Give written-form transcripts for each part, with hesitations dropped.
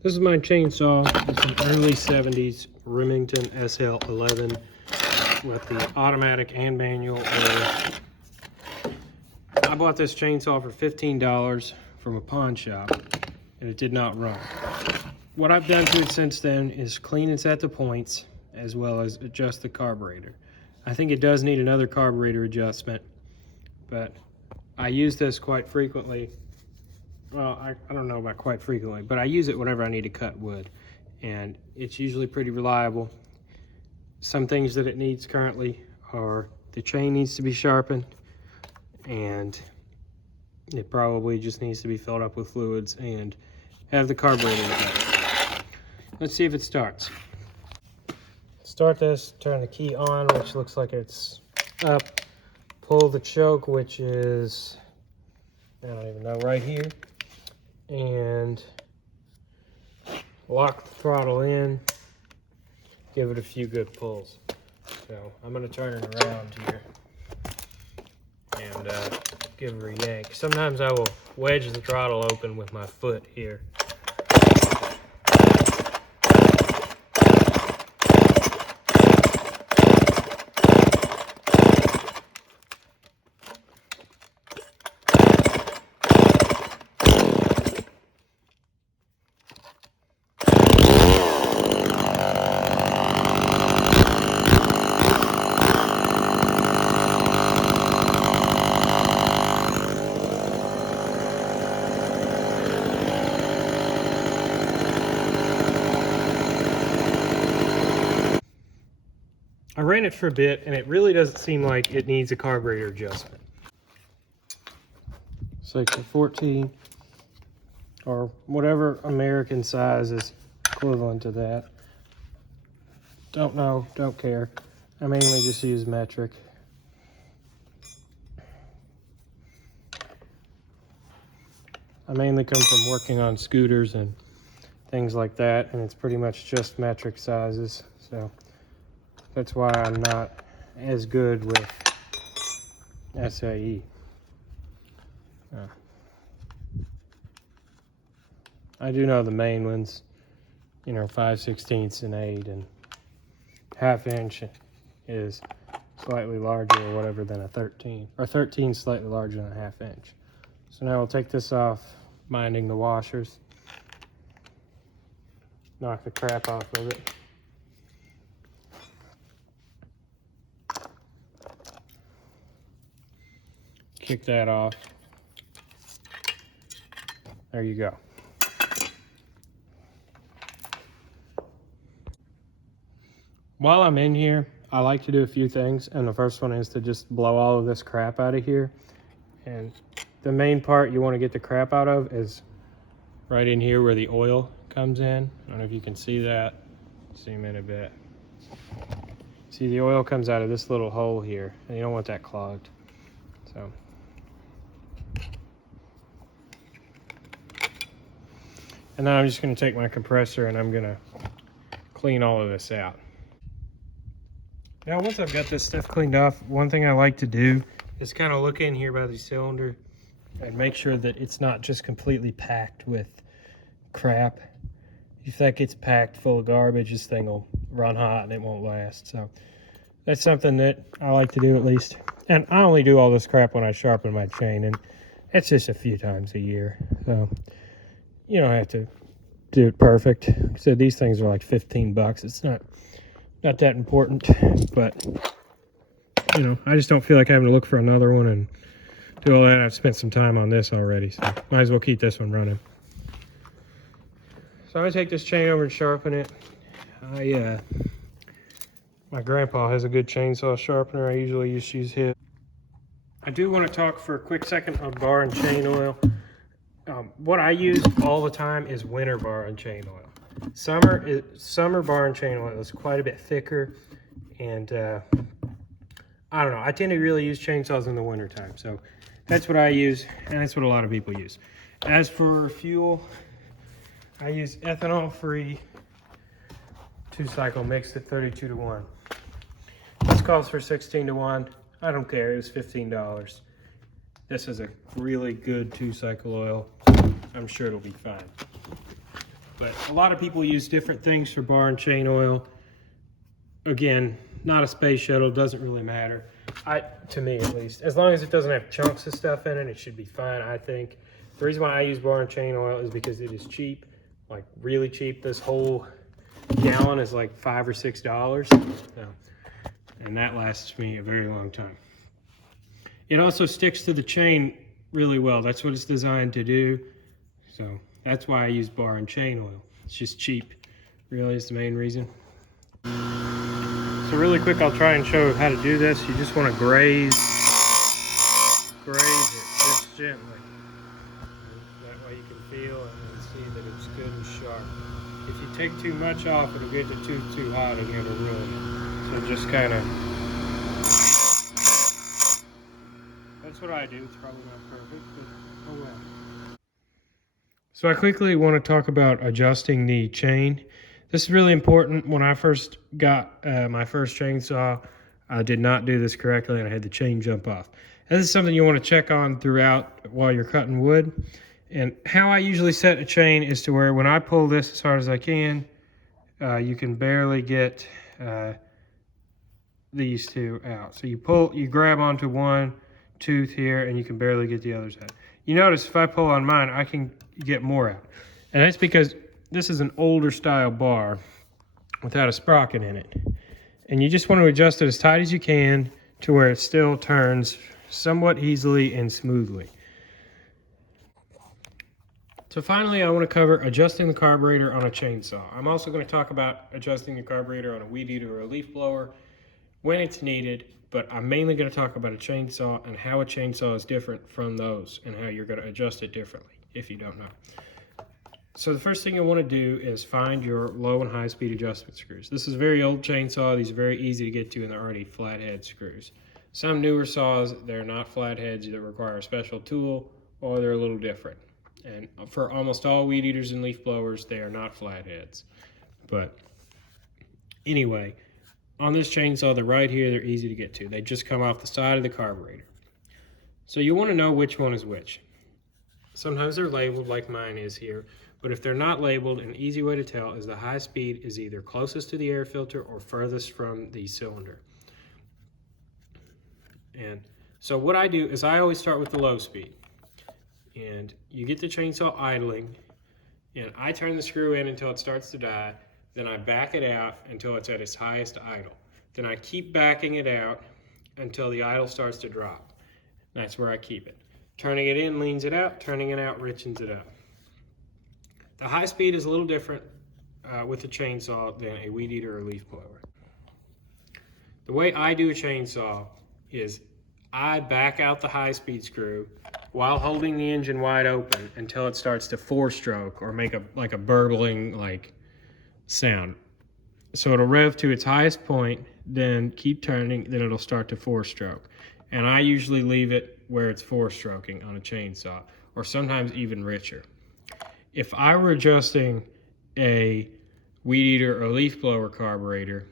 This is my chainsaw. It's an early 70s Remington SL11 with the automatic and manual oil. I bought this chainsaw for $15 from a pawn shop and it did not run. What I've done to it since then is clean its at the points as well as adjust the carburetor. I think it does need another carburetor adjustment, but I use this quite frequently. Well, I don't know about quite frequently, but I use it whenever I need to cut wood, and it's usually pretty reliable. Some things that it needs currently are the chain needs to be sharpened, and it probably just needs to be filled up with fluids and have the carburetor adjusted. Let's see if it starts. Start this, turn the key on, which looks like it's up. Pull the choke, which is, I don't even know, right here. And lock the throttle in, give it a few good pulls. So I'm going to turn it around here and give her a yank. Sometimes I will wedge the throttle open with my foot here. I ran it for a bit, and it really doesn't seem like it needs a carburetor adjustment. Section 14, or whatever American size is equivalent to that. Don't know, don't care. I mainly just use metric. I mainly come from working on scooters and things like that, and it's pretty much just metric sizes. So that's why I'm not as good with SAE. I do know the main ones, you know, 5/16 and 8, and 1/2 inch is slightly larger or whatever than a 13, or 13 slightly larger than a 1/2 inch. So now we'll take this off, minding the washers, knock the crap off of it. Kick that off. There you go. While I'm in here, I like to do a few things, and the first one is to just blow all of this crap out of here. And the main part you want to get the crap out of is right in here where the oil comes in. I don't know if you can see that. Zoom in a bit. See, the oil comes out of this little hole here, and you don't want that clogged. So and then I'm just going to take my compressor and I'm going to clean all of this out. Now, once I've got this stuff cleaned off, one thing I like to do is kind of look in here by the cylinder and make sure that it's not just completely packed with crap. If that gets packed full of garbage, this thing will run hot and it won't last. So that's something that I like to do at least. And I only do all this crap when I sharpen my chain, and it's just a few times a year. So you don't have to do it perfect. So these things are like 15 bucks. It's not that important, but you know, I just don't feel like having to look for another one and do all that. I've spent some time on this already, so might as well keep this one running. So I take this chain over and sharpen it. My grandpa has a good chainsaw sharpener. I usually just use his. I do want to talk for a quick second on bar and chain oil. What I use all the time is winter bar and chain oil. Summer bar and chain oil is quite a bit thicker, and I don't know. I tend to really use chainsaws in the winter time, so that's what I use, and that's what a lot of people use. As for fuel, I use ethanol-free 2-cycle mixed at 32:1. This calls for 16:1. I don't care. It was $15. This is a really good 2-cycle oil. I'm sure it'll be fine. But a lot of people use different things for bar and chain oil. Again, not a space shuttle, doesn't really matter. To me at least. As long as it doesn't have chunks of stuff in it, it should be fine, I think. The reason why I use bar and chain oil is because it is cheap, like really cheap. This whole gallon is like $5 or $6. So, and that lasts me a very long time. It also sticks to the chain really well. That's what it's designed to do. So that's why I use bar and chain oil. It's just cheap, really is the main reason. So really quick, I'll try and show how to do this. You just want to graze it just gently. That way you can feel and see that it's good and sharp. If you take too much off, it'll get the tooth too hot and it'll ruin it. So just kind of, that's what I do. It's probably not perfect, but oh well. So I quickly want to talk about adjusting the chain. This is really important. When I first got my first chainsaw, I did not do this correctly and I had the chain jump off. This is something you want to check on throughout while you're cutting wood. And how I usually set a chain is to where when I pull this as hard as I can, you can barely get these two out. So you grab onto one tooth here and you can barely get the others out. You notice if I pull on mine, I can get more out. And that's because this is an older style bar without a sprocket in it. And you just want to adjust it as tight as you can to where it still turns somewhat easily and smoothly. So finally, I want to cover adjusting the carburetor on a chainsaw. I'm also going to talk about adjusting the carburetor on a weed eater or a leaf blower when it's needed, but I'm mainly going to talk about a chainsaw and how a chainsaw is different from those and how you're going to adjust it differently if you don't know. So the first thing you want to do is find your low and high speed adjustment screws. This is a very old chainsaw. These are very easy to get to and they're already flathead screws. Some newer saws, they're not flatheads, that require a special tool or they're a little different. And for almost all weed eaters and leaf blowers, they are not flatheads. But anyway, on this chainsaw, they're right here, they're easy to get to. They just come off the side of the carburetor. So you want to know which one is which. Sometimes they're labeled like mine is here. But if they're not labeled, an easy way to tell is the high speed is either closest to the air filter or furthest from the cylinder. And so what I do is I always start with the low speed. And you get the chainsaw idling, and I turn the screw in until it starts to die, then I back it out until it's at its highest idle. Then I keep backing it out until the idle starts to drop. That's where I keep it. Turning it in leans it out, turning it out richens it out. The high speed is a little different with a chainsaw than a weed eater or leaf blower. The way I do a chainsaw is I back out the high speed screw while holding the engine wide open until it starts to four-stroke or make like a burbling like sound. So it'll rev to its highest point, then keep turning, then it'll start to four-stroke. And I usually leave it where it's four-stroking on a chainsaw, or sometimes even richer. If I were adjusting a weed eater or leaf blower carburetor,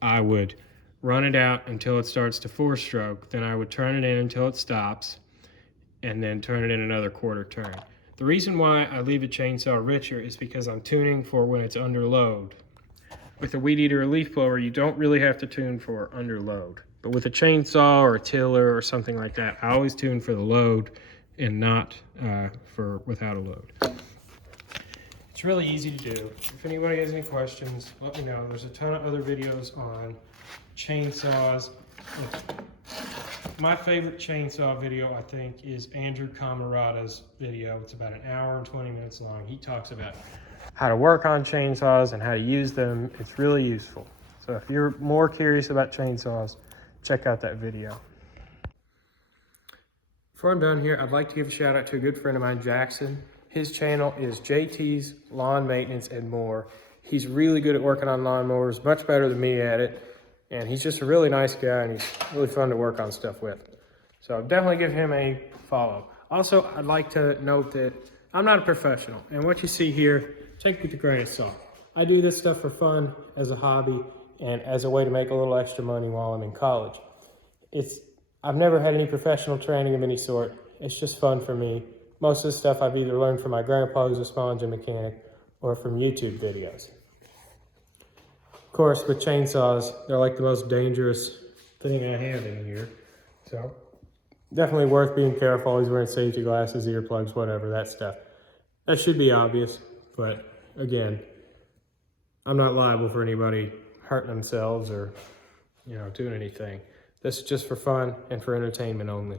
I would run it out until it starts to four-stroke, then I would turn it in until it stops, and then turn it in another quarter turn. The reason why I leave a chainsaw richer is because I'm tuning for when it's under load. With a weed eater or leaf blower, you don't really have to tune for under load. But with a chainsaw or a tiller or something like that, I always tune for the load and not for without a load. It's really easy to do. If anybody has any questions, let me know. There's a ton of other videos on chainsaws. My favorite chainsaw video, I think, is Andrew Camerata's video. It's about an hour and 20 minutes long. He talks about how to work on chainsaws and how to use them. It's really useful. So if you're more curious about chainsaws, check out that video. Before I'm done here, I'd like to give a shout out to a good friend of mine, Jackson. His channel is JT's Lawn Maintenance and More. He's really good at working on lawnmowers, much better than me at it. And he's just a really nice guy, and he's really fun to work on stuff with. So definitely give him a follow. Also, I'd like to note that I'm not a professional, and what you see here, take it with a grain of salt. I do this stuff for fun, as a hobby, and as a way to make a little extra money while I'm in college. I've never had any professional training of any sort. It's just fun for me. Most of the stuff I've either learned from my grandpa, who's a small engine mechanic, or from YouTube videos. Of course, with chainsaws, they're like the most dangerous thing I have in here. So definitely worth being careful, always wearing safety glasses, earplugs, whatever, that stuff. That should be obvious, but again, I'm not liable for anybody hurting themselves or, doing anything. This is just for fun and for entertainment only.